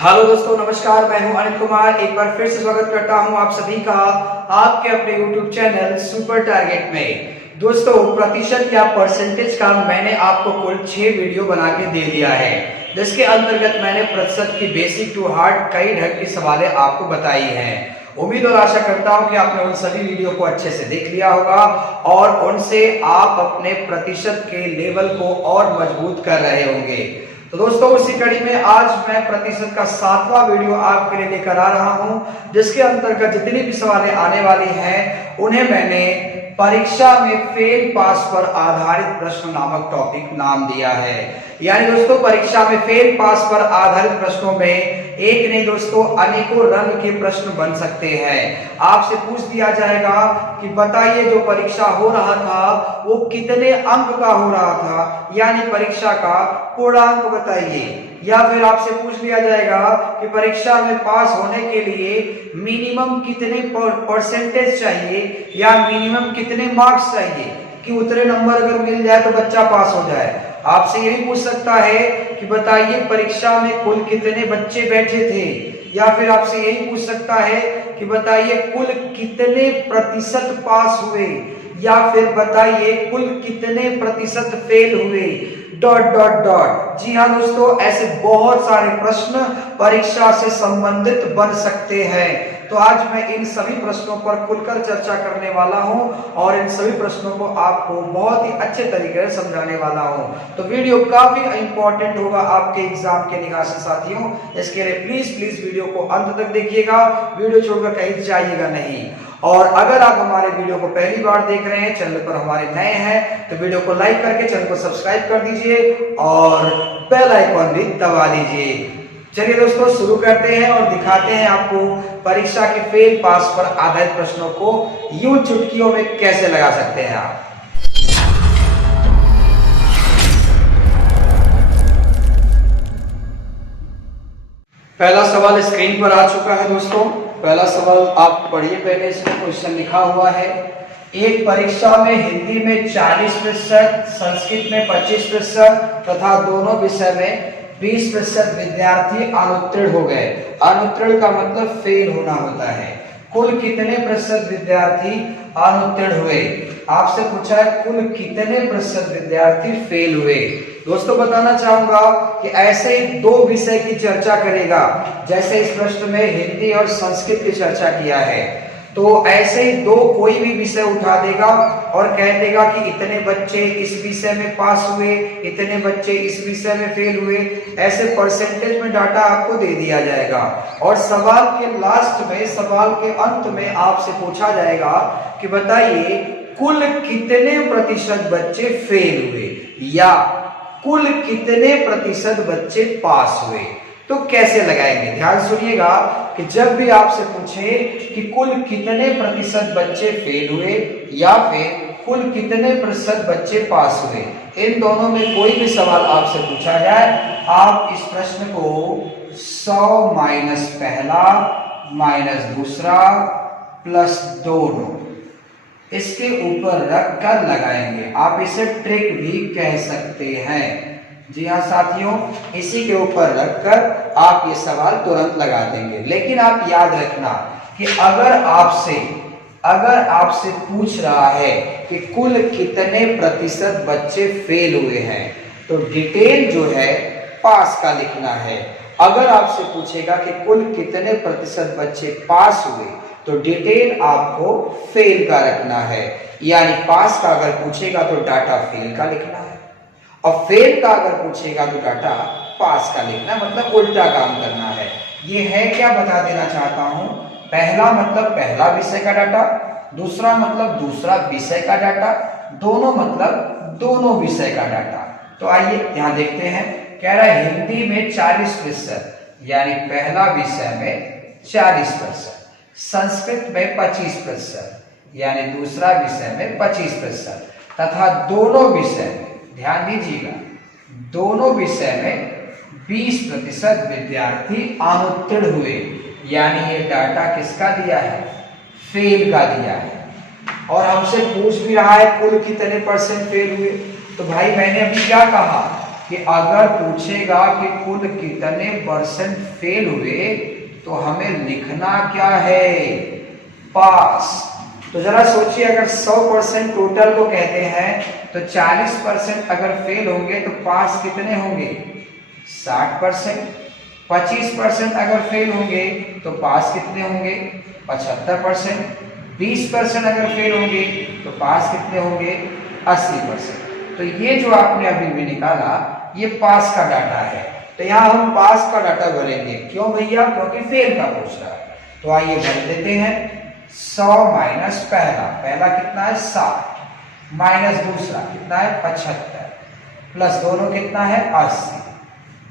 Hello दोस्तों, नमस्कार। मैं हूं अनिल कुमार। एक बार फिर से स्वागत करता हूं आप सभी का आपके अपने YouTube चैनल सुपर टारगेट में। दोस्तों, प्रतिशत या परसेंटेज का मैंने आपको कुल 6 वीडियो बना के दे दिया है, जिसके अंतर्गत मैंने प्रतिशत की बेसिक टू हार्ड कई ढंग की सवालें आपको बताई हैं। उम्मीद और आशा करता हूं कि आपने उन सभी वीडियो को अच्छे से देख लिया होगा और उनसे आप अपने प्रतिशत के लेवल को और मजबूत कर रहे होंगे। तो दोस्तों, उसी कड़ी में आज मैं प्रतिशत का 7वां वीडियो आपके लिए लेकर आ रहा हूं, जिसके अंतर्गत जितनी भी सवालें आने वाली हैं उन्हें मैंने परीक्षा में फेल पास पर आधारित प्रश्न नामक टॉपिक नाम दिया है। यानी दोस्तों, परीक्षा में फेल पास पर आधारित प्रश्नों में एक नहीं दोस्तों, अनेकों रंग के प्रश्न बन सकते हैं। आपसे पूछ दिया जाएगा कि बताइए जो परीक्षा हो रहा था वो कितने अंक का हो रहा था, यानी परीक्षा का पूर्णांक बताइए। या फिर आपसे पूछ लिया जाएगा कि परीक्षा में पास होने के लिए मिनिमम कितने परसेंटेज चाहिए या मिनिमम कितने मार्क्स चाहिए कि उतने नंबर अगर मिल जाए तो बच्चा पास हो जाए। आपसे ये भी पूछ सकता है कि बताइए परीक्षा में कुल कितने बच्चे बैठे थे, या फिर आपसे यही पूछ सकता है कि बताइए कुल कितने प्रतिशत पास हुए, या फिर बताइए कुल कितने प्रतिशत फेल हुए, डॉट डॉट डॉट। जी हाँ दोस्तों, ऐसे बहुत सारे प्रश्न परीक्षा से संबंधित बन सकते हैं। तो आज मैं इन सभी प्रश्नों पर खुलकर चर्चा करने वाला हूं और इन सभी प्रश्नों को आपको बहुत ही अच्छे तरीके से समझाने वाला हूं। तो वीडियो काफी इंपॉर्टेंट होगा आपके एग्जाम के निगाह से साथियों। इसके लिए प्लीज प्लीज वीडियो को अंत तक देखिएगा, वीडियो छोड़कर कहीं जाइएगा नहीं। और अगर आप हमारे वीडियो को पहली बार देख रहे हैं, चैनल पर हमारे नए हैं, तो वीडियो को लाइक करके चैनल को सब्सक्राइब कर दीजिए और बेल आइकॉन भी दबा दीजिए। चलिए दोस्तों, शुरू करते हैं और दिखाते हैं आपको परीक्षा के फेल पास पर आधारित प्रश्नों को यूं चुटकियों में कैसे लगा सकते हैं आप। पहला सवाल स्क्रीन पर आ चुका है दोस्तों। पहला सवाल आप पढ़िए, पहले इसमें क्वेश्चन लिखा हुआ है। एक परीक्षा में हिंदी में 40%, संस्कृत में 25% तथा दोनों विषय में 20% विद्यार्थी अनुत्तीर्ण हो गए। अनुत्तीर्ण का मतलब फेल होना होता है। कुल कितने प्रतिशत विद्यार्थी अनुत्तीर्ण हुए? आपसे पूछा है कुल कितने प्रतिशत विद्यार्थी फेल हुए। दोस्तों, बताना चाहूंगा कि ऐसे ही दो विषय की चर्चा करेगा, जैसे इस प्रश्न में हिंदी और संस्कृत की चर्चा किया है। तो ऐसे ही दो कोई भी विषय उठा देगा और कह देगा कि इतने बच्चे इस विषय में पास हुए, इतने बच्चे इस विषय में फेल हुए। ऐसे परसेंटेज में डाटा आपको दे दिया जाएगा और सवाल के लास्ट में, सवाल के अंत में आपसे पूछा जाएगा कि बताइए कुल कितने प्रतिशत बच्चे फेल हुए या कुल कितने प्रतिशत बच्चे पास हुए। तो कैसे लगाएंगे, ध्यान सुनिएगा कि जब भी आपसे पूछे कि कुल कितने प्रतिशत बच्चे फेल हुए या फिर कुल कितने प्रतिशत बच्चे पास हुए, इन दोनों में कोई भी सवाल आपसे पूछा जाए, आप इस प्रश्न को 100 माइनस पहला माइनस दूसरा प्लस दोनों इसके ऊपर रख कर लगाएंगे। आप इसे ट्रिक भी कह सकते हैं। जी हाँ साथियों, इसी के ऊपर रखकर आप ये सवाल तुरंत लगा देंगे। लेकिन आप याद रखना कि अगर आपसे पूछ रहा है कि कुल कितने प्रतिशत बच्चे फेल हुए हैं, तो डिटेल जो है पास का लिखना है। अगर आपसे पूछेगा कि कुल कितने प्रतिशत बच्चे पास हुए, तो डिटेल आपको फेल का रखना है। यानी पास का अगर पूछेगा तो डाटा फेल का लिखना है और फेल का अगर पूछेगा तो डाटा पास का लिखना, मतलब उल्टा काम करना है। ये है क्या, बता देना चाहता हूं। पहला मतलब पहला विषय का डाटा, दूसरा मतलब दूसरा विषय का डाटा, दोनों मतलब दोनों विषय का डाटा। तो आइए यहां देखते हैं। कह रहा है हिंदी में 40%, यानी पहला विषय में 40%, संस्कृत में 25%, यानी दूसरा विषय में 25%, तथा दोनों विषय में, ध्यान दीजिएगा, दोनों विषय में 20% विद्यार्थी अनुत्तीर्ण हुए। यानी ये डाटा किसका दिया है, फेल का दिया है। और हमसे पूछ भी रहा है कुल कितने परसेंट फेल हुए। तो भाई मैंने अभी क्या कहा कि अगर पूछेगा कि कुल कितने परसेंट फेल हुए तो हमें लिखना क्या है, पास। तो जरा सोचिए, अगर 100% टोटल को कहते हैं तो 40% अगर फेल होंगे तो पास कितने होंगे, 60%। 25% अगर फेल होंगे तो पास कितने होंगे, 75%। 20% अगर फेल होंगे तो पास कितने होंगे, 80%। तो ये जो आपने अभी भी निकाला ये पास का डाटा है। तो यहाँ हम पास का डाटा भरेंगे, क्यों भैया, क्योंकि फेल का पूछ रहा है। तो आइए भर देते हैं। 100 माइनस पहला कितना है, 60, माइनस दूसरा कितना है, 75, प्लस दोनों कितना है, 80।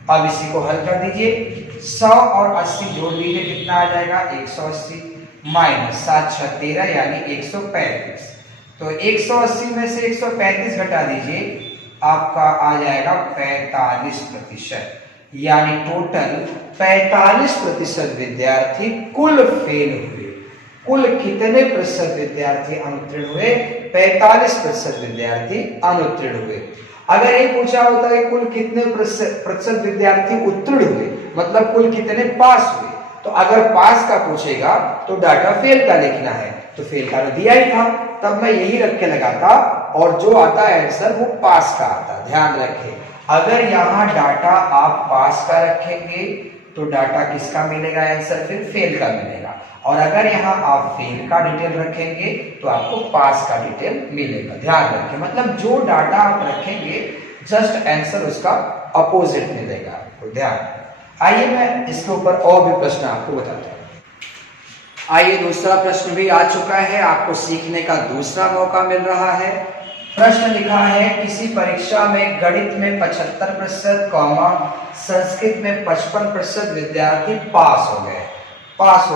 अब इसी को हल कर दीजिए, 100 और 80 जोड़ दीजिए, कितना आ जाएगा, 180, माइनस 7 6 13 यानी 135। तो 180 में से 135 घटा दीजिए, आपका आ जाएगा 45%। यानी टोटल 45% विद्यार्थी कुल फेल हुए। कुल कितने प्रतिशत विद्यार्थी अनुत्तीर्ण हुए, 45% विद्यार्थी अनुत्तीर्ण हुए। अगर ये पूछा होता है कुल कितने प्रतिशत विद्यार्थी उत्तीर्ण हुए, मतलब कुल कितने पास हुए, तो अगर पास का पूछेगा तो डाटा फेल का लिखना है, तो फेल का तो दिया ही था, तब मैं यही रख के लगाता और जो आता है आंसर वो पास का आता। ध्यान रखें, अगर यहाँ डाटा आप पास का रखेंगे तो डाटा किसका मिलेगा, आंसर फिर फेल का मिलेगा। और अगर यहाँ आप फेल का डिटेल रखेंगे तो आपको पास का डिटेल मिलेगा। ध्यान रखें, मतलब जो डाटा आप रखेंगे जस्ट आंसर उसका अपोजिट मिलेगा आपको। ध्यान, आइए मैं इसके ऊपर और भी प्रश्न आपको बताता हूँ। आइए, दूसरा प्रश्न भी आ चुका है, आपको सीखने का दूसरा मौका मिल रहा है। प्रश्न लिखा है, किसी परीक्षा में गणित में 75% संस्कृत में 55% विद्यार्थी पास हो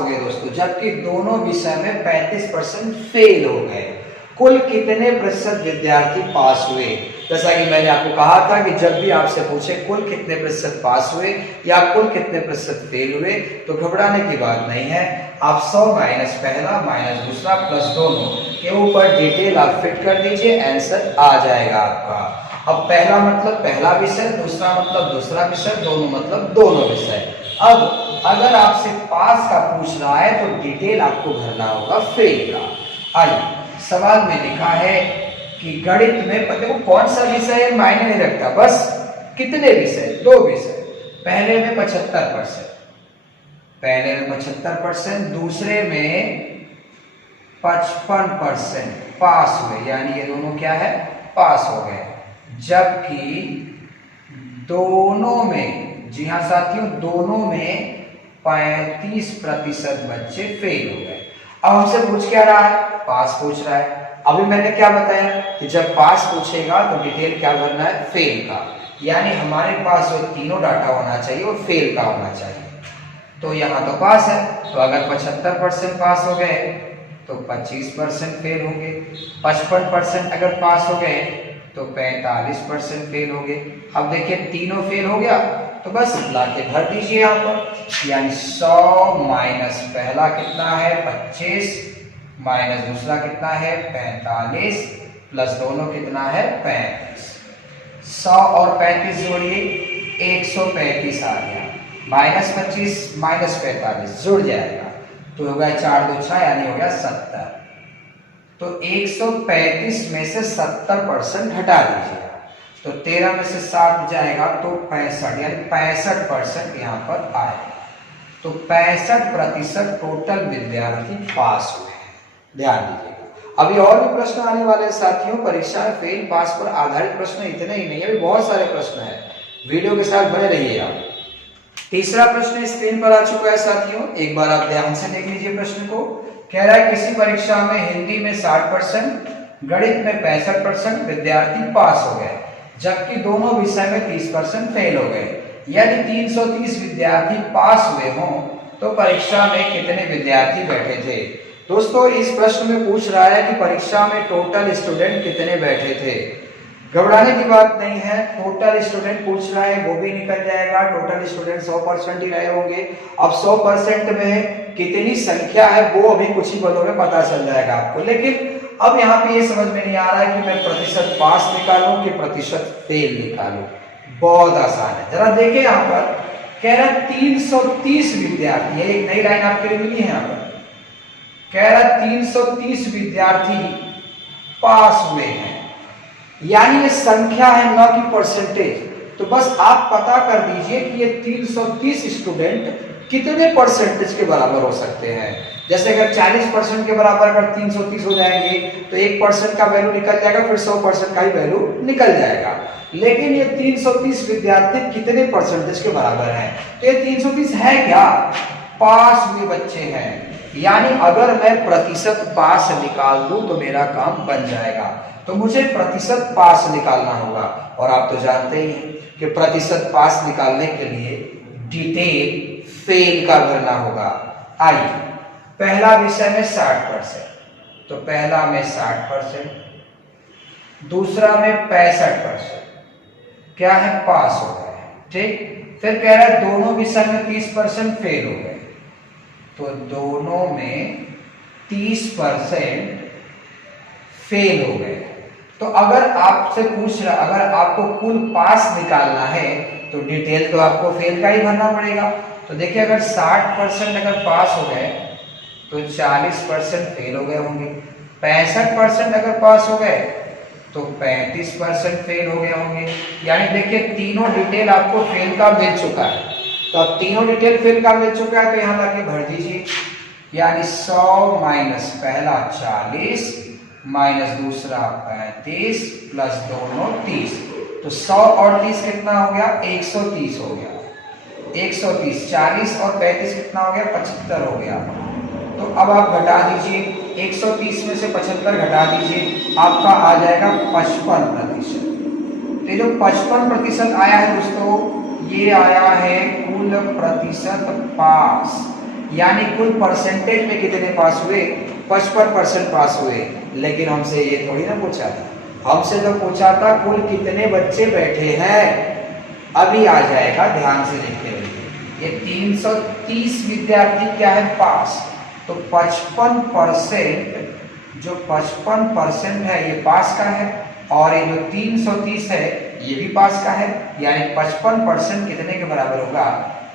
गए दोस्तों, जबकि दोनों विषय में 35% फेल हो गए। कुल कितने प्रतिशत विद्यार्थी पास हुए। जैसा कि मैंने आपको कहा था कि जब भी आपसे पूछे कुल कितने प्रतिशत पास हुए या कुल कितने प्रतिशत फेल हुए तो घबराने की बात नहीं है। आप 100 माइनस पहला माइनस दूसरा प्लस दोनों के ऊपर डिटेल आप फिट कर दीजिए, आंसर आ जाएगा आपका। अब पहला मतलब पहला विषय, दूसरा मतलब दूसरा विषय, दोनों मतलब दोनों विषय। अब अगर आपसे पास का पूछ रहा है तो डिटेल आपको भरना होगा फेल का। आइए, सवाल में लिखा है कि गणित में देखो कौन सा विषय है मायने नहीं रखता, बस कितने विषय, 2 विषय। पहले में 75%, पहले में 75%, दूसरे में 55% पास हुए, यानी ये दोनों क्या है, पास हो गए। जबकि दोनों में, जी हाँ साथियों, दोनों में 35% बच्चे फेल हो गए। अब हमसे पूछ क्या रहा है, पास पूछ रहा है। अभी मैंने क्या बताया कि जब पास पूछेगा तो डिटेल क्या भरना है, फेल का। यानी हमारे पास जो तीनों डाटा होना चाहिए वो फेल का होना चाहिए। तो यहाँ तो पास है, तो अगर 75% पास हो गए तो 25% फेल होंगे। 55% अगर पास हो गए तो 45% फेल हो गए। अब देखिए तीनों फेल हो गया तो बस लाके भर दीजिए यहाँ पर। यानी 100 माइनस पहला कितना है, 25, माइनस दूसरा कितना है, 45, प्लस दोनों कितना है, 35। 100 और 35 जोड़िए, 135 आ गया। माइनस 25 माइनस 45 जुड़ जाएगा तो हो गया 4 2 6, यानी हो गया 70। तो 135 में से 70% हटा दीजिएगा तो 13 में से 7 जाएगा तो 65, यानी 65% यहाँ पर आएगा। तो 65% टोटल विद्यार्थी पास हुए हैं। ध्यान दीजिएगा। अभी और भी प्रश्न आने वाले हैं साथियों, परीक्षा में फेल पास पर आधारित प्रश्न इतने ही नहीं है, अभी बहुत सारे प्रश्न हैं, वीडियो के साथ बने रहिए आप। तीसरा प्रश्न स्क्रीन पर आ चुका है साथियों, एक बार आप ध्यान से देख लीजिए प्रश्न को। कह रहा है किसी परीक्षा में हिंदी में 60%, गणित में 65% विद्यार्थी पास हो गए, जबकि दोनों विषय में 30% फेल हो गए। यदि 330 विद्यार्थी पास हुए हों तो परीक्षा में कितने विद्यार्थी बैठे थे। दोस्तों इस प्रश्न में पूछ रहा है कि परीक्षा में टोटल स्टूडेंट कितने बैठे थे। घबराने की बात नहीं है, टोटल स्टूडेंट पूछ रहा है वो भी निकल जाएगा, टोटल स्टूडेंट 100% ही रहे होंगे। अब 100% में कितनी संख्या है वो अभी कुछ ही पलों में पता चल जाएगा आपको। लेकिन अब यहाँ पे ये समझ में नहीं आ रहा है कि मैं प्रतिशत पास निकालूं कि प्रतिशत फेल निकालूं। बहुत आसान है। जरा देखिए यहाँ पर कह रहा 330 विद्यार्थी, ये एक नई लाइन आपके लिए मिली है। यहाँ पर कह रहा 330 विद्यार्थी पास हुए हैं, यानी ये संख्या है न कि परसेंटेज। तो बस आप पता कर दीजिए कि ये 330 स्टूडेंट कितने परसेंटेज के बराबर हो सकते हैं। जैसे अगर 40% के बराबर अगर 330 हो जाएंगे तो 1% का वैल्यू निकल जाएगा, फिर 100% का ही वैल्यू निकल जाएगा। लेकिन ये 330 विद्यार्थी कितने परसेंटेज के बराबर हैं? तो ये 330 है क्या? पास हुए बच्चे हैं, यानी अगर मैं प्रतिशत पास निकाल दूं तो मेरा काम बन जाएगा। तो मुझे प्रतिशत पास निकालना होगा, और आप तो जानते ही हैं कि प्रतिशत पास निकालने के लिए डिटेल फेल का भरना होगा। आइए, पहला विषय में 60%, तो पहला में 60%, दूसरा में 65%, क्या है? पास हो गए। ठीक, फिर कह रहा है दोनों विषय में 30% फेल हो गए, तो दोनों में 30% फेल हो गए। तो अगर आपसे पूछ रहा, अगर आपको कुल पास निकालना है तो डिटेल तो आपको फेल का ही भरना पड़ेगा। तो देखिए अगर 60% अगर पास हो गए तो 40% फेल हो गए होंगे, 65% अगर पास हो गए तो 35% फेल हो गए होंगे। यानी देखिए तीनों डिटेल आपको फेल का मिल चुका है। तो अब तीनों डिटेल फेल का मिल चुका है तो यहां जाके भर दीजिए, यानी 100 माइनस पहला 40 माइनस दूसरा 35 प्लस दोनों 30, तो 100 और 30 कितना हो गया? 130 हो गया। 130, 40 और 35 कितना हो गया? 75 हो गया। तो अब आप घटा दीजिए, 130 में से 75 घटा दीजिए, आपका आ जाएगा 55%। तो ये जो 55% आया है दोस्तों, ये आया है कुल प्रतिशत पास, यानी कुल परसेंटेज में कितने पास हुए? 55% पास हुए। लेकिन हमसे ये थोड़ी ना पूछा था, हमसे तो पूछा था कुल कितने बच्चे बैठे हैं। अभी आ जाएगा, ध्यान से देखते रहिए। ये 330 विद्यार्थी क्या है? पास। तो 55%, जो 55% है ये पास का है, और ये जो 330 है ये भी पास का है, यानी 55% कितने के बराबर होगा?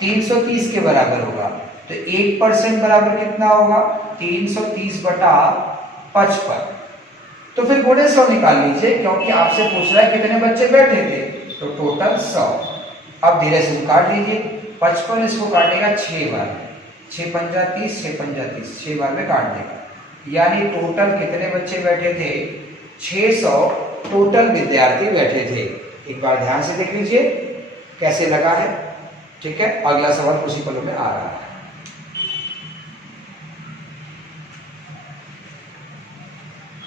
330 के बराबर होगा। तो 1% बराबर कितना होगा? 330 बटा 55। तो फिर गुणे 100 निकाल लीजिए, क्योंकि आपसे पूछ रहा है कितने बच्चे बैठे थे, तो टोटल 100। अब धीरे से काट दीजिए, 55 इसको काटेगा 6 बार, 6 पंजा 30, 6 पंजा 30, 6 बार में काट देगा, यानी टोटल कितने बच्चे बैठे थे? 600 टोटल विद्यार्थी बैठे थे। एक बार ध्यान से देख लीजिए कैसे लगा है। ठीक है, अगला सवाल उसी पलों में आ रहा है।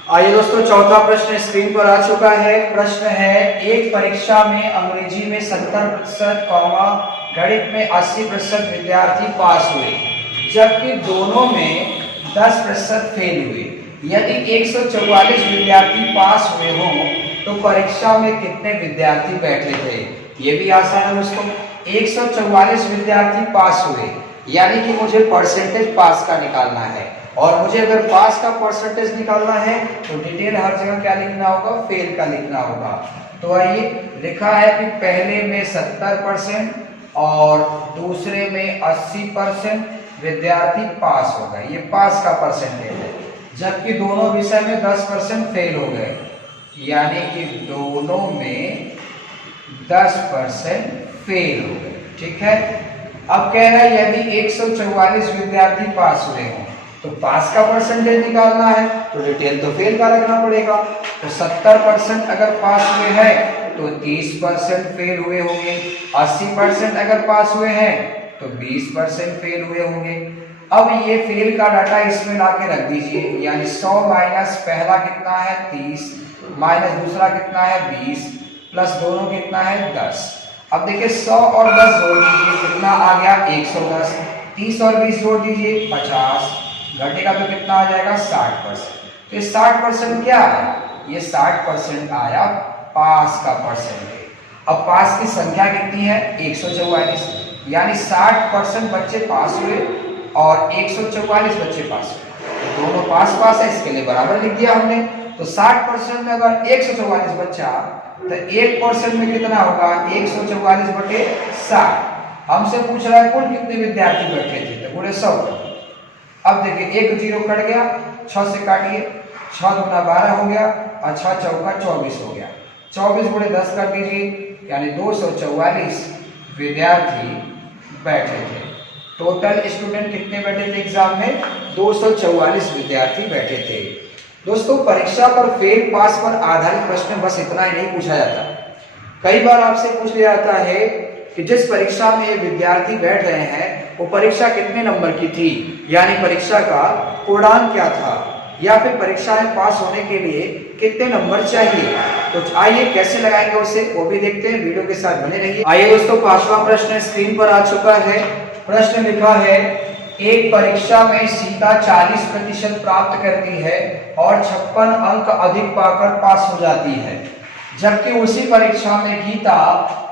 आइए दोस्तों, चौथा प्रश्न स्क्रीन पर आ चुका है। प्रश्न है, एक परीक्षा में अंग्रेजी में 70% गणित में 80% विद्यार्थी पास हुए, जबकि दोनों में 10% फेल हुए। यदि 144 विद्यार्थी पास हुए हों तो परीक्षा में कितने विद्यार्थी बैठे थे? ये भी आसान है दोस्तों। 144 विद्यार्थी पास हुए, यानी कि मुझे परसेंटेज पास का निकालना है, और मुझे अगर पास का परसेंटेज निकालना है तो डिटेल हर जगह क्या लिखना होगा? फेल का लिखना होगा। तो आइए, लिखा है कि पहले में 70% और दूसरे में 80% विद्यार्थी पास हो गए, ये पास का परसेंटेज है, जबकि दोनों विषय में 10% फेल हो गए, यानी कि दोनों में 10% फेल हो गए। ठीक है, अब कह रहा है यदि 144 विद्यार्थी पास हुए हों तो पास का परसेंटेज निकालना है, तो डिटेल तो फेल का रखना पड़ेगा। तो 70% अगर पास हुए हैं तो 30% फेल हुए होंगे, 80% अगर पास हुए हैं तो 20% फेल हुए होंगे। अब ये फेल का डाटा इसमें लाके रख दीजिए, यानी 100 माइनस पहला कितना है? 30 माइनस दूसरा कितना है? 20 प्लस दोनों कितना है? 10। अब देखिए 100 और 10 जोड़ दीजिए, कितना आ गया? 110। 30 और 20 जोड़ दीजिए, 50, घटेगा तो कितना आ जाएगा? 60%। तो ये 60% क्या है? ये 60% आया पास का परसेंटेज। अब पास की संख्या कितनी है? 144, यानी 60% बच्चे पास हुए और 144 बच्चे पास हुए, तो दोनों पास पास है, इसके लिए बराबर लिख दिया हमने। तो 60% में अगर 144 बच्चा तो 1% में कितना होगा 144 बटे 60। हमसे पूछ रहा है कुल कितने विद्यार्थी बैठे थे, तो बोले 100। अब देखिए एक जीरो कट गया, 6 से काटिए, 6 दूना 12 हो गया और 6 चौका 24 हो गया। 24 गुणे 10 कर दीजिए, यानी 244 विद्यार्थी बैठे थे। टोटल स्टूडेंट कितने बैठे थे एग्जाम में? 244 विद्यार्थी बैठे थे। दोस्तों परीक्षा पर फेल पास पर आधारित प्रश्न बस इतना ही नहीं पूछा जाता, कई बार आपसे पूछ लिया जाता है कि जिस परीक्षा में ये विद्यार्थी बैठ रहे हैं वो परीक्षा कितने नंबर की थी, यानी परीक्षा का पूर्णांक क्या था, या फिर परीक्षा में पास होने के लिए कितने नंबर चाहिए। तो आइए कैसे लगाएंगे उसे वो भी देखते हैं, वीडियो के साथ बने रहिए। आइए दोस्तों 5वां प्रश्न स्क्रीन पर आ चुका है। प्रश्न लिखा है एक परीक्षा में सीता 40% प्राप्त करती है और 56 अंक अधिक पाकर पास हो जाती है, जबकि उसी परीक्षा में गीता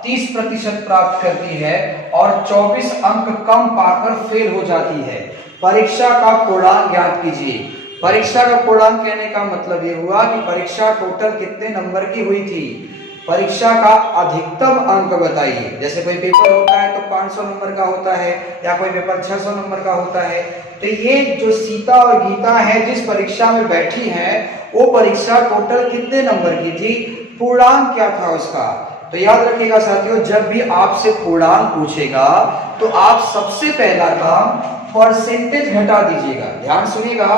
30% प्राप्त करती है और 24 अंक कम पाकर फेल हो जाती है। परीक्षा का पूर्णांक ज्ञात कीजिए। परीक्षा का पूर्णांक कहने का मतलब ये हुआ कि परीक्षा टोटल कितने नंबर की हुई थी, परीक्षा का अधिकतम अंक बताइए। जैसे कोई पेपर होता है तो 500 नंबर का होता है या कोई पेपर 600 नंबर का होता है। तो ये जो सीता और गीता है जिस परीक्षा में बैठी हैं वो परीक्षा टोटल कितने नंबर की थी, पूर्णांक क्या था उसका। तो याद रखिएगा साथियों, जब भी आपसे पूर्णांक पूछेगा तो आप सबसे पहला काम परसेंटेज घटा दीजिएगा। ध्यान सुनिएगा,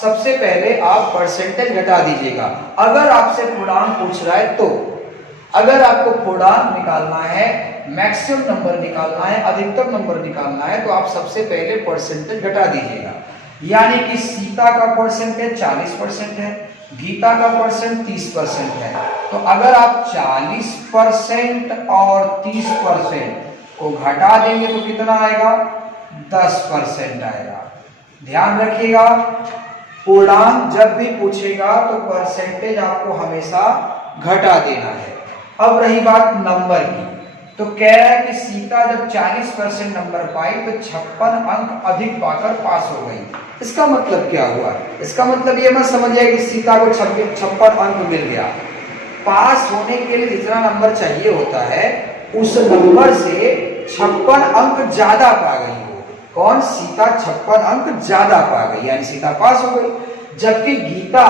सबसे पहले आप परसेंटेज घटा दीजिएगा अगर आपसे पूर्णांक पूछ रहा है तो। अगर आपको पूर्णांक निकालना है, मैक्सिमम नंबर निकालना है, अधिकतम नंबर निकालना है, तो आप सबसे पहले परसेंटेज घटा दीजिएगा। यानी कि सीता का परसेंटेज 40% है, गीता का परसेंट 30% है। तो अगर आप 40% और 30% को घटा देंगे तो कितना आएगा, 10% आएगा। ध्यान रखिएगा, पूर्णांक जब भी पूछेगा तो परसेंटेज आपको हमेशा घटा देना है। अब रही बात नंबर की, तो कह रहा है कि सीता जब 40% नंबर पाई तो 56 अंक अधिक पाकर पास हो गई। इसका मतलब क्या हुआ? इसका मतलब ये मत समझिए कि सीता को 56 अंक मिल गया। पास होने के लिए जितना नंबर चाहिए होता है उस नंबर से 56 अंक ज्यादा पा गई हो। कौन? सीता 56 अंक ज्यादा पा गई, यानी सीता पास हो गई। जबकि गीता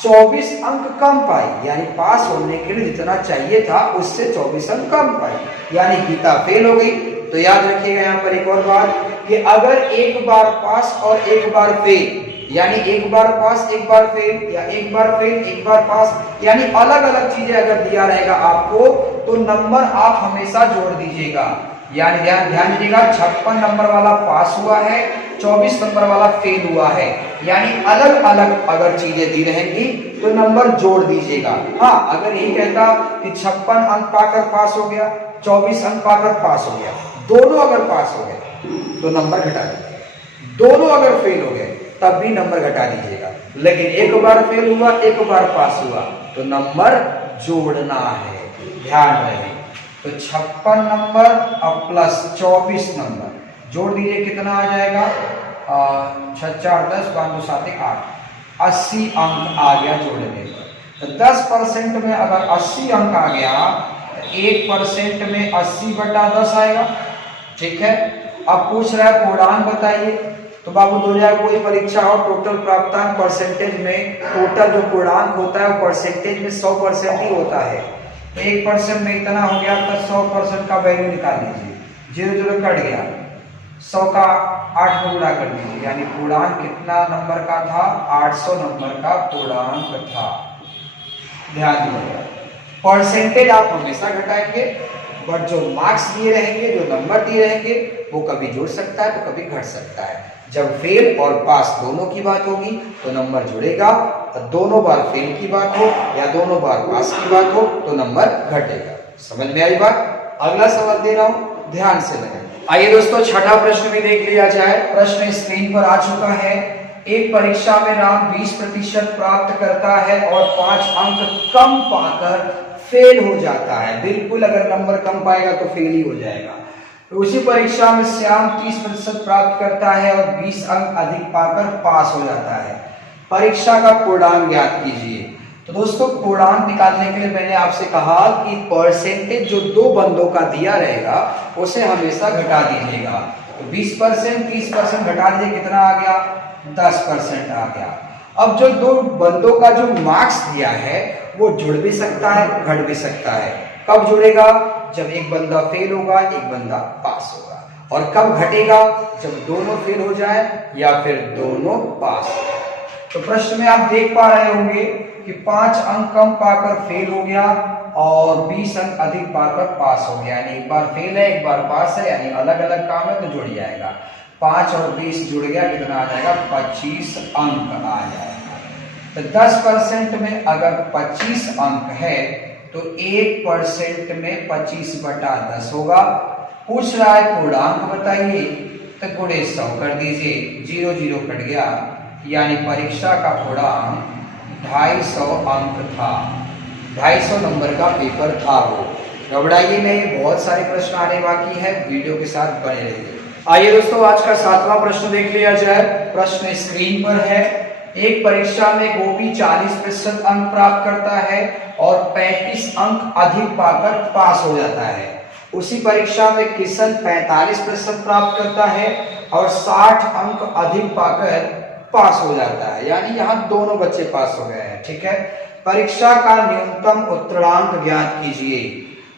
24 अंक कम पाई, यानी पास होने के लिए जितना चाहिए था उससे 24 अंक कम पाई, यानी गीता फेल हो गई। तो याद रखिएगा यहाँ पर एक और बात कि अगर एक बार पास और एक बार फेल, यानी एक बार पास एक बार फेल, या एक बार फेल एक बार पास, यानी अलग अलग चीजें अगर दिया रहेगा आपको तो नंबर आप हमेशा जोड़ दीजिएगा। यानी ध्यान दीजिएगा, 56 नंबर वाला पास हुआ है, 24 नंबर वाला फेल हुआ है, यानी अलग अलग अगर चीजें दी रहेंगी तो नंबर जोड़ दीजिएगा। हाँ, अगर यही कहता कि 56 अंक पाकर पास हो गया, 24 अंक पाकर पास हो गया, दोनों अगर पास हो गए तो नंबर घटा दीजिएगा, दोनों अगर फेल हो गए तब भी नंबर घटा दीजिएगा। लेकिन एक बार फेल हुआ एक बार पास हुआ तो नंबर जोड़ना है, ध्यान रहे। तो 56 नंबर अब प्लस 24 नंबर जोड़ दीजिए, कितना आ जाएगा, 6 4 10 5 2 7 1 8, 80 अंक आ गया जोड़ने पर। तो 10% में अगर 80 अंक आ गया तो 1% में 80/10 आएगा। ठीक है, अब पूछ रहा है पूर्णांक बताइए। तो बाबू 2000 कोई परीक्षा हो, टोटल प्राप्तांक परसेंटेज में टोटल जो पूर्णांक होता है परसेंटेज में 100% ही होता है। 1% में इतना हो गया तो 100% का वैल्यू निकाल लीजिए, 0 0 कट गया, 100 का 8 में गुणा कर दीजिए, यानी पूर्णांक कितना नंबर का था, 800 नंबर का पूर्णांक था। ध्यान दीजिएगा, परसेंटेज आप हमेशा घटाएंगे, बट जो मार्क्स दिए रहेंगे, जो नंबर दिए रहेंगे वो कभी जुड़ सकता है तो कभी घट सकता है। जब फेल और पास दोनों की बात होगी तो नंबर जुड़ेगा, तो दोनों बार फेल की बात हो या दोनों बार पास की बात हो तो नंबर घटेगा। समझ में आई बात? अगला सवाल दे रहा हूं, ध्यान से लगे। आइए दोस्तों छठा प्रश्न भी देख लिया जाए। प्रश्न स्क्रीन पर आ चुका है। एक परीक्षा में राम 20% प्राप्त करता है और 5 अंक कम पाकर फेल हो जाता है। बिल्कुल, अगर नंबर कम पाएगा तो फेल ही हो जाएगा। तो उसी परीक्षा में श्याम 30% प्राप्त करता है और 20 अंक अधिक पाकर पास हो जाता है। परीक्षा का पूर्णांक ज्ञात कीजिए। तो दोस्तों पूर्णांक निकालने के लिए मैंने आपसे कहा कि परसेंटेज जो दो बंदों का दिया रहेगा उसे हमेशा घटा दीजिएगा। तो 20% 30% घटा दीजिए, कितना आ गया? 10% आ गया। अब जो दो बंदों का जो मार्क्स दिया है वो जुड़ भी सकता है, घट भी सकता है। कब जुड़ेगा? जब एक बंदा फेल होगा, एक बंदा पास होगा। और कब घटेगा? जब दोनों फेल हो जाए या फिर दोनों पास हो जाए। तो प्रश्न में आप देख पा रहे होंगे कि 5 अंक कम पाकर फेल हो गया और 20 अंक अधिक पाकर पास हो गया। यानी एक बार फेल है, एक बार पास है, यानी अलग अलग काम है तो जुड़ जाएगा। 5 और 20 जुड़ गया, कितना आ जाएगा? 25 अंक आ जाएगा। तो 10% में अगर 25 अंक है तो 1% में 25/10 होगा। पूछ रहा है पूर्णांक बताइए, तो गुणे 100 कर दीजिए, 0 0 कट गया, यानी परीक्षा का पूर्णांक 250 अंक था। 250 नंबर का पेपर था वो। घबराइए नहीं, बहुत सारे प्रश्न आने बाकी है, वीडियो के साथ बने रहिए। आइए दोस्तों आज का 7वां प्रश्न देख लिया जाए। प्रश्न स्क्रीन पर है। एक परीक्षा में गोपी 40% अंक प्राप्त करता है और 35 अंक अधिक पाकर पास हो जाता है। उसी परीक्षा में किशन 45% प्राप्त करता है और 60 अंक अधिक पाकर पास हो जाता है। यानी यहाँ दोनों बच्चे पास हो गए हैं। ठीक है, परीक्षा का न्यूनतम उत्तीर्णांक ज्ञात कीजिए।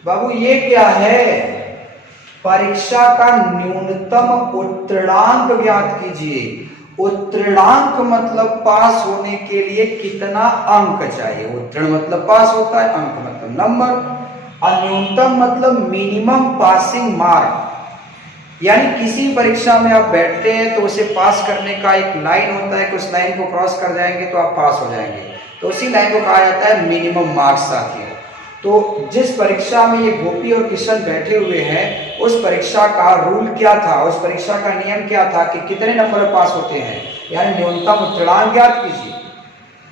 बाबू ये क्या है? परीक्षा का न्यूनतम उत्तीर्णांक ज्ञात कीजिए। उत्तीर्णांक मतलब पास होने के लिए कितना अंक चाहिए। उत्तीर्ण मतलब पास होता है, अंक मतलब नंबर, और न्यूनतम मतलब मिनिमम पासिंग मार्क। यानी किसी परीक्षा में आप बैठते हैं तो उसे पास करने का एक लाइन होता है कि उस लाइन को क्रॉस कर जाएंगे तो आप पास हो जाएंगे, तो उसी लाइन को कहा जाता है मिनिमम मार्क्स साथियों। तो जिस परीक्षा में ये गोपी और किशन बैठे हुए हैं उस परीक्षा का रूल क्या था, उस परीक्षा का नियम क्या था कि कितने नंबर पास होते हैं, यानी न्यूनतम उत्तीर्णांक ज्ञात कीजिए।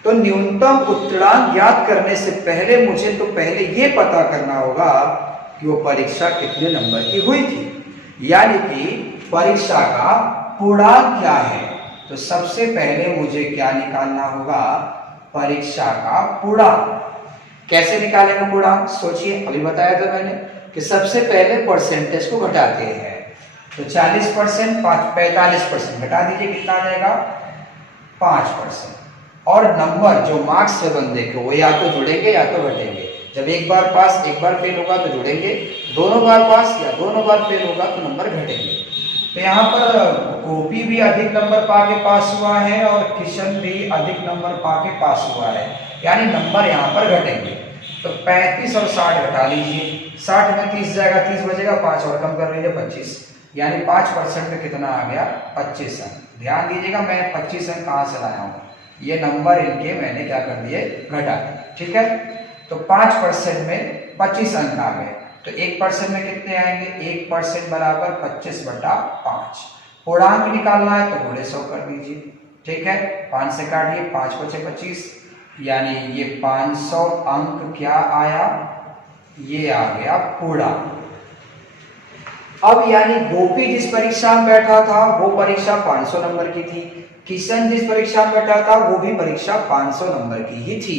तो न्यूनतम उत्तीर्णांक ज्ञात करने से पहले मुझे तो पहले ये पता करना होगा कि वो परीक्षा कितने नंबर की हुई थी, यानी कि परीक्षा का पूर्णांक क्या है। तो सबसे पहले मुझे क्या निकालना होगा? परीक्षा का पूर्णांक। कैसे निकालेंगे पूर्णांक? सोचिए, अभी बताया था मैंने कि सबसे पहले परसेंटेज को घटाते हैं। तो 40% 45% घटा दीजिए, कितना आ जाएगा? 5%। और नंबर जो मार्क्स है बंदे के वो या तो जुड़ेंगे या तो घटेंगे। जब एक बार पास एक बार फेल होगा तो जुड़ेंगे, दोनों बार पास या दोनों बार फेल होगा तो नंबर घटेंगे। तो यहाँ पर गोपी भी अधिक नंबर पाके पास हुआ है और किशन भी अधिक नंबर पाके पास हुआ है, यानी नंबर यहाँ पर घटेंगे। तो 35 और 60 घटा लीजिए, 60 में 30 जाएगा, 30 बचेगा, 5 और कम कर लीजिए 25, यानी 5% में कितना आ गया? 25 अंक। ध्यान दीजिएगा मैं 25 अंक कहाँ से लाया हूँ, ये नंबर इनके मैंने क्या कर दिए? घटा दिए। ठीक है, तो 5% में 25 अंक आ गए। तो 1% में कितने आएंगे? 1% बराबर 25/5। पूर्णांक निकालना है तो गुणे 100 कर दीजिए। ठीक है, 5 से काटिए, 5 बचे 25, यानी ये 500 अंक क्या आया? ये आ गया पूर्णांक। अब यानी गोपी जिस परीक्षा में बैठा था वो परीक्षा 500 नंबर की थी, किशन जिस परीक्षा में बैठा था वो भी परीक्षा 500 नंबर की ही थी।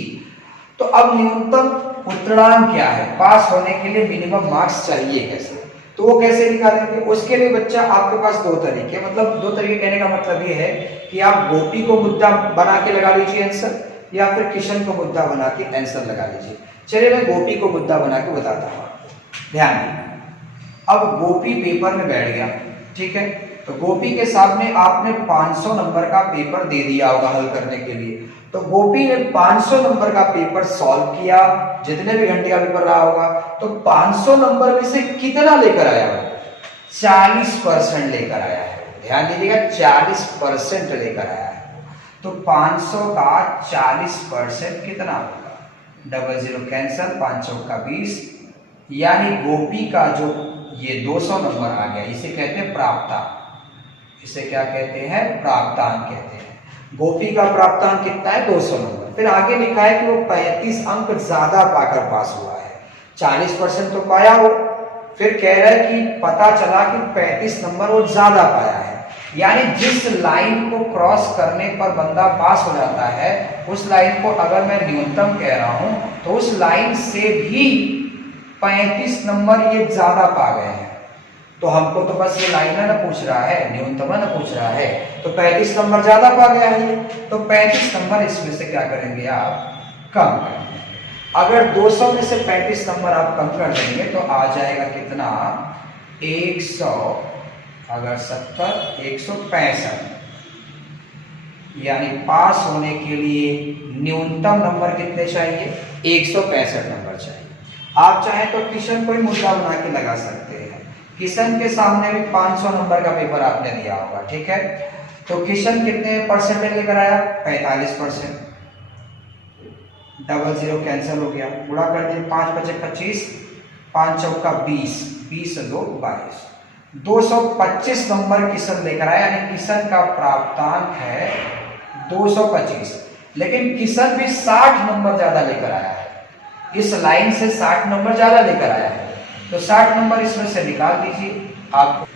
तो अब न्यूनतम उत्तीर्णांक क्या है? पास होने के लिए मिनिमम मार्क्स चाहिए कैसे? तो वो कैसे निकालेंगे? उसके लिए बच्चा आपके पास दो तरीके, मतलब दो तरीके कहने का मतलब ये है कि आप गोपी को मुद्दा बना के लगा लीजिए आंसर, या फिर किशन को मुद्दा बना के आंसर लगा लीजिए। चलिए मैं गोपी को मुद्दा बना के बताता हूँ आपको। ध्यान दीजिए, अब गोपी पेपर में बैठ गया। ठीक है, तो गोपी के सामने आपने 500 नंबर का पेपर दे दिया होगा हल करने के लिए। तो गोपी ने 500 नंबर का पेपर सॉल्व किया, जितने भी घंटे का पेपर रहा होगा। तो 500 नंबर में से कितना लेकर आया हो? 40% लेकर आया है। ध्यान दीजिएगा, 40% लेकर आया है। तो 500 का 40% कितना होगा? 00 कैंसल, 5 चौक का 20, यानी गोपी का जो ये 200 नंबर आ गया, इसे कहते हैं प्राप्तांक। इसे क्या कहते हैं? प्राप्तांक कहते हैं। गोपी का प्राप्तांक कितना है? 200 नंबर। फिर आगे लिखा है कि वो 35 अंक ज्यादा पाकर पास हुआ है। 40% तो पाया हो, फिर कह रहा है कि पता चला कि 35 नंबर वो ज्यादा पाया है, यानी जिस लाइन को क्रॉस करने पर बंदा पास हो जाता है, उस लाइन को अगर मैं न्यूनतम कह रहा हूं तो उस लाइन से भी 35 नंबर ये ज्यादा पा गए हैं। तो हमको तो बस ये लाइन ना पूछ रहा है, न्यूनतम ना पूछ रहा है, तो 35 नंबर ज्यादा पा गया है ये, तो 35 नंबर इसमें से क्या करेंगे आप, कम करेंगे। अगर 200 में से 35 नंबर आप कम कर देंगे तो आ जाएगा कितना, 100, अगर 70, 165। यानी पास होने के लिए न्यूनतम नंबर कितने चाहिए, 165 नंबर चाहिए। आप चाहें तो किशन को ही मुद्दा बना के लगा सकते हैं। किशन के सामने भी 500 नंबर का पेपर आपने दिया होगा, ठीक है। तो किशन कितने परसेंटेज लेकर आया, 45%। डबल जीरो कैंसिल हो गया, गुणा कर दिए, 5 बचे 25, 5 चौका 20, 20 2 22, 225 नंबर किशन लेकर आया। यानी किशन का प्राप्तांक है 225, लेकिन किशन भी 60 नंबर ज्यादा लेकर आया है, इस लाइन से 60 नंबर ज्यादा लेकर आया है। तो 60 नंबर इसमें से निकाल दीजिए आप,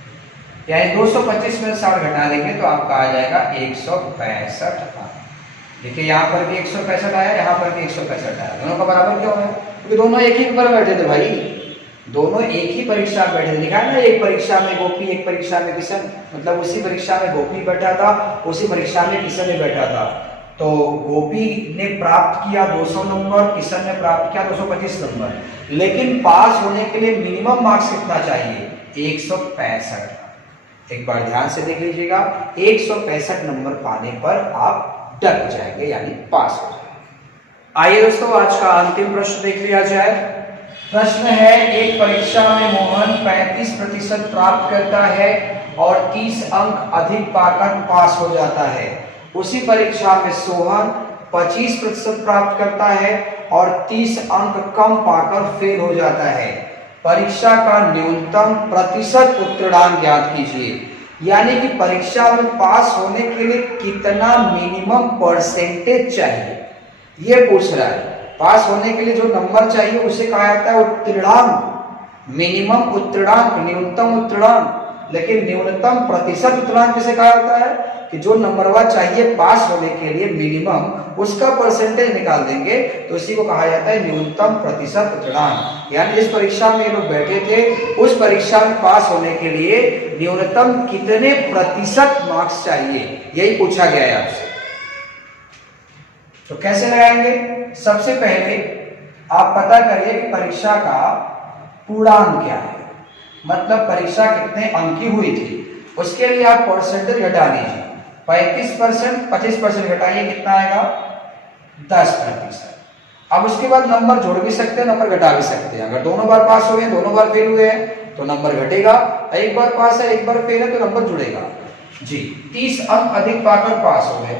यानी 225 में 60 घटा देंगे तो आपका आ जाएगा 165। देखिए यहाँ पर भी 165 आया, यहाँ पर भी 165 आया, दोनों का बराबर क्यों है, क्योंकि दोनों एक ही पेपर में बैठे थे भाई, दोनों एक ही परीक्षा में बैठे थे। लिखा है ना, एक परीक्षा में गोपी एक परीक्षा में किशन, मतलब उसी परीक्षा में गोपी बैठा था, उसी परीक्षा में किशन ने बैठा था। तो गोपी ने प्राप्त किया 200 नंबर, किशन ने प्राप्त किया 225 नंबर, लेकिन पास होने के लिए मिनिमम मार्क्स कितना चाहिए, 165। एक बार ध्यान से देख लीजिएगा, 165 नंबर पाने पर आप डट जाएंगे, यानी पास हो जाएंगे। आइए दोस्तों, आज का अंतिम प्रश्न देख लिया जाए। प्रश्न है, एक परीक्षा में मोहन 35% प्राप्त करता है और 30 अंक अधिक पाकर पास हो जाता है। उसी परीक्षा में सोहन 25% प्राप्त करता है और 30 अंक कम पाकर फेल हो जाता है। परीक्षा का न्यूनतम प्रतिशत उत्तीर्णांक ज्ञात कीजिए। यानी कि परीक्षा में पास होने के लिए कितना मिनिमम परसेंटेज चाहिए, ये पूछ रहा है। पास होने के लिए जो नंबर चाहिए उसे कहा जाता है उत्तीर्णांक। मिनिमम उत्तीर्णांक, न्यूनतम उत्तीर्णांक, लेकिन न्यूनतम प्रतिशत उत्तीर्णांक किसे कहा जाता है, कि जो नंबरवा चाहिए पास होने के लिए मिनिमम, उसका परसेंटेज निकाल देंगे तो इसी को कहा जाता है न्यूनतम प्रतिशत उत्तीर्णांक। यानी जिस परीक्षा में ये लोग बैठे थे, उस परीक्षा में पास होने के लिए न्यूनतम कितने प्रतिशत मार्क्स चाहिए, यही पूछा गया है आपसे। तो कैसे लगाएंगे, सबसे पहले आप पता करिए कि परीक्षा का पूर्णांक क्या है, मतलब परीक्षा कितने अंक की हुई थी। उसके लिए आप परसेंटेज घटा लीजिए, 35%, 25% घटाइए, कितना आएगा, 10%। अब उसके बाद नंबर जोड़ भी सकते हैं, नंबर घटा भी सकते हैं। अगर दोनों बार पास हुए, दोनों बार फेल हुए हैं तो नंबर घटेगा, एक बार पास है एक बार फेल है तो नंबर जुड़ेगा जी। 30 अंक अधिक पाकर पास हो गए,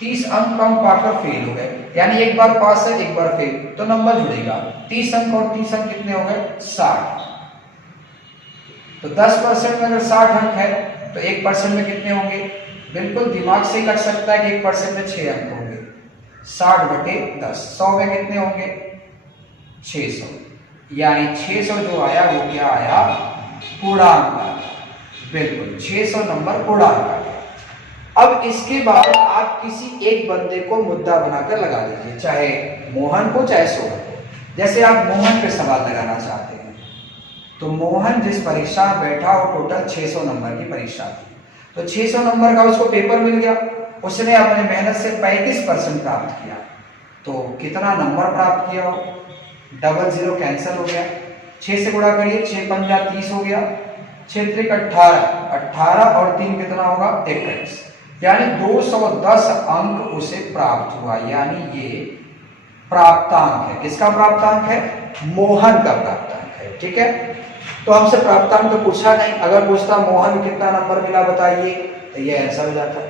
30 अंक कम पाकर फेल हो गए, यानी एक बार पास है एक बार फेल, तो नंबर जुड़ेगा। 30 अंक और 30 अंक कितने हो गए, 60। तो 10% में अगर 60 अंक है तो 1% में कितने होंगे, बिल्कुल दिमाग से ही लग सकता है कि 1% में 6 अंक होंगे। 60 बटे 10, 100 में कितने होंगे, 600। यानी 600 जो आया वो क्या आया, पूर्णांक। बिल्कुल 600 नंबर पूर्णांक आ गया। अब इसके बाद आप किसी एक बंदे को मुद्दा बनाकर लगा दीजिए, चाहे मोहन को चाहे सोहन को। जैसे आप मोहन पे सवाल लगाना चाहते हैं, तो मोहन जिस परीक्षा में बैठा वो टोटल 600 नंबर की परीक्षा थी, तो 600 नंबर का उसको पेपर मिल गया, उसने अपने मेहनत से 35% प्राप्त किया, तो कितना नंबर प्राप्त किया हो, डबल जीरो कैंसिल हो गया, 6 से गुणा करिए, 6 पंजा 30 हो गया, 6 त्रिक 18, 18 और 3 कितना होगा, 21, यानी 210 अंक उसे प्राप्त हुआ। यानी ये प्राप्तांक है, किसका प्राप्तांक है, मोहन का प्राप्तांक है, ठीक है। तो हमसे प्राप्तांक तो पूछा नहीं, अगर पूछता मोहन कितना नंबर मिला बताइए तो ये आंसर हो जाता।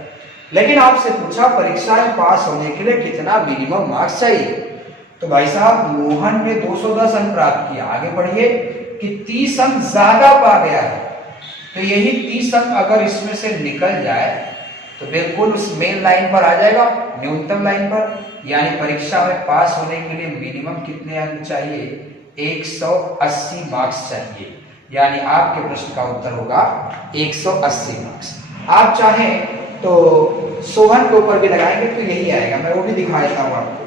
लेकिन आपसे पूछा परीक्षा में पास होने के लिए कितना मिनिमम मार्क्स चाहिए, तो भाई साहब मोहन ने 210 अंक प्राप्त किया। आगे बढ़िए कि 30 अंक ज्यादा पा गया है, तो यही 30 अंक अगर इसमें से निकल जाए तो बिल्कुल उस मेन लाइन पर आ जाएगा, न्यूनतम लाइन पर। यानी परीक्षा में पास होने के लिए मिनिमम कितने अंक चाहिए, 180 मार्क्स चाहिए। यानी आपके प्रश्न का उत्तर होगा 180 मार्क्स। आप चाहें तो सोहन के ऊपर भी लगाएंगे तो यही आएगा, मैं वो भी दिखा देता हूं आपको।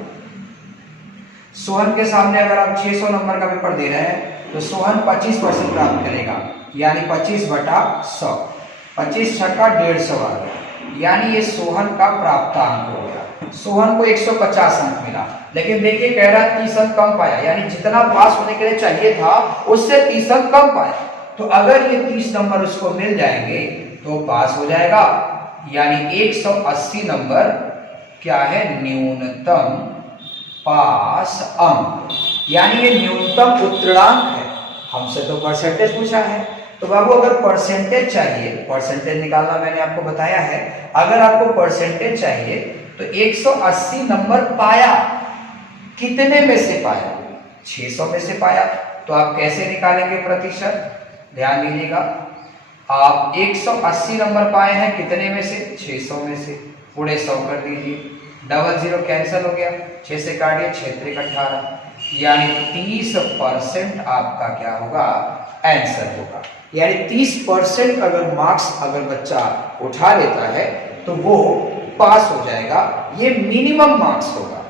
सोहन के सामने अगर आप 600 नंबर का पेपर दे रहे हैं तो सोहन 25% प्राप्त करेगा, यानी 25/100, 25 छक्का 150 आ गया, यानी ये सोहन का प्राप्तांक हो गया। सोहन को 150 अंक मिला, लेकिन देखिए कह रहा है 30 अंक कम पाया, यानी जितना पास होने के लिए चाहिए था उससे 30 अंक कम पाया। तो अगर ये 30 नंबर उसको मिल जाएंगे तो पास हो जाएगा, यानी 180 नंबर क्या है, न्यूनतम पास अंक, यानी ये न्यूनतम उत्तीर्णांक है। हमसे तो परसेंटेज पूछा है, तो बाबू अगर परसेंटेज चाहिए, परसेंटेज निकालना मैंने आपको बताया है, अगर आपको परसेंटेज चाहिए तो 180 नंबर पाया, कितने में से पाया, 600 में से पाया, तो आप कैसे निकालेंगे प्रतिशत, ध्यान दीजिएगा। आप 180 नंबर पाए हैं कितने में से, 600 में से, पूरे 100 कर दीजिए, डबल जीरो कैंसिल हो गया, 6 से काटिए, 6 3 18, यानी 30% आपका क्या होगा, आंसर होगा। यानी 30% अगर मार्क्स अगर बच्चा उठा लेता है तो वो पास हो जाएगा, ये मिनिमम मार्क्स होगा,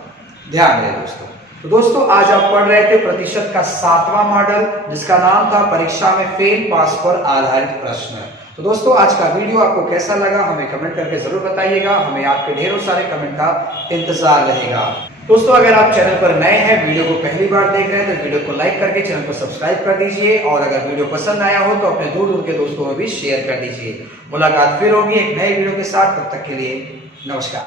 ध्यान दें दोस्तों। तो दोस्तों आज आप पढ़ रहे थे प्रतिशत का 7वां मॉडल, जिसका नाम था परीक्षा में फेल पास पर आधारित प्रश्न। तो दोस्तों आज का वीडियो आपको कैसा लगा हमें कमेंट करके जरूर बताइएगा, हमें आपके ढेरों सारे कमेंट का इंतजार रहेगा। दोस्तों अगर आप चैनल पर नए हैं, वीडियो को पहली बार देख रहे हैं तो वीडियो को लाइक करके चैनल को सब्सक्राइब कर दीजिए, और अगर वीडियो पसंद आया हो तो अपने दूर दूर के दोस्तों में भी शेयर कर दीजिए। मुलाकात फिर होगी एक नए वीडियो के साथ, तब तक के लिए नमस्कार।